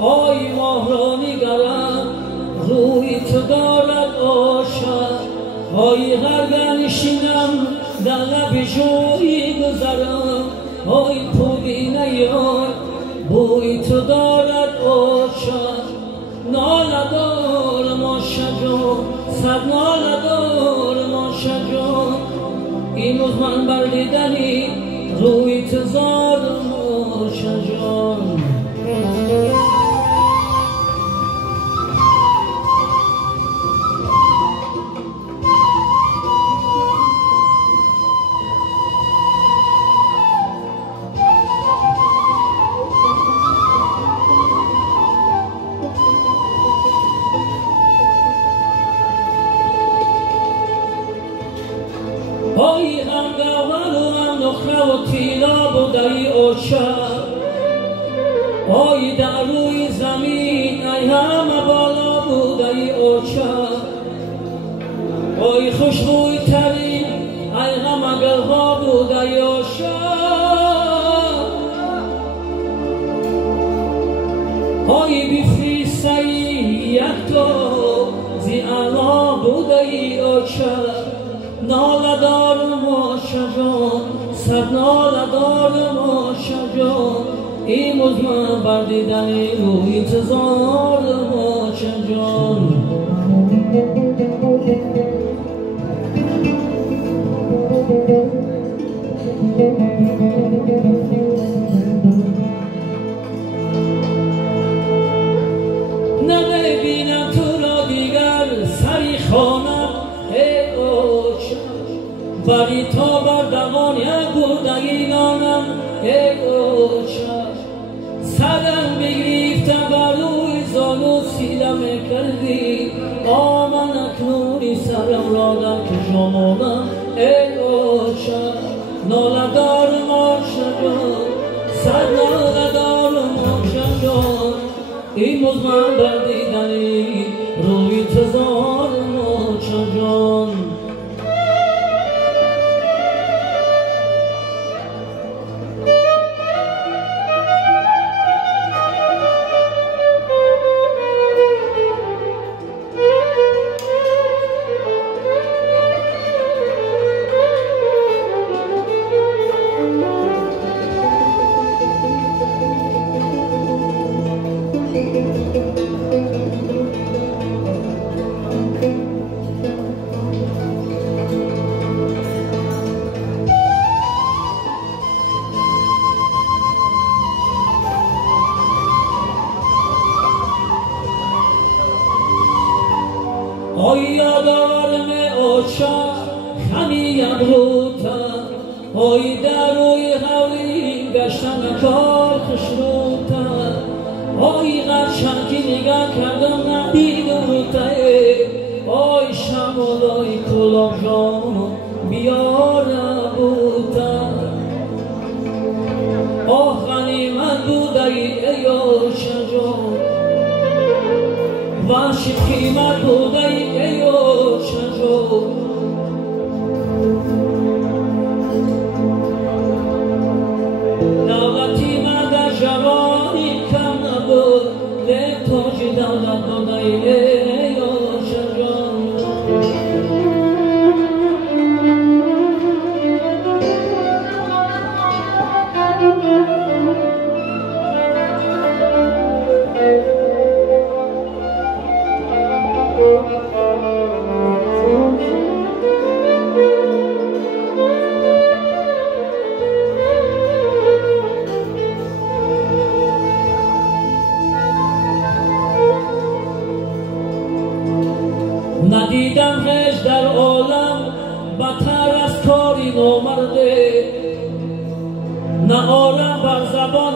آی ماه را نگرم روی تو دارد آشد آی غرق نشینم در لب جوی گذرم آی پودینه آی بوی تو دارد آشد ناله دارم آشه جان صد ناله دارم آشه جان این روز من بر دیدنی روی تو زارم آشه جان آی هم گوهر و هم نخره و طلا بودی آشد آی در روی زمین ای همه بالا بودی آشد آی خوشبوی ترین ای همه گلها بودی آشد آی بفریسته یک تا زی علا بودی آشد ناله دارم آشه جان صد ناله دارم آشه جان این روز من بر دیدن روی تو زارم آشه جان نمیبینم تو را دیگر سری خانم بری تا بر دوان یک بردگی نانم ای اوشد سرم بگریفته بر روی زانو سیدم کردی آمن اکنونی سرم را در کشم آمم ای اوشد ناله دارم آشه جان صد ناله دارم آشه جان این روز من بر دیدنی روی تو زارم آشه جان آی یادآورم آشا همی ابروتا آی در روی هوی گشتن کار خشروتا آی قشنگی نگاه کردم ندیدم روتا آی شمال آی کلاه جان بیار بوتا آه غنیمت بودی ای آشا جان وحشی قیمت بوده ای آشا جان دولتی من در جوانی کم نبود به تاج دولت داده ای آشا جان ندیدم هیچ در عالم بتر از کاری نامرده نه عالم بر زبان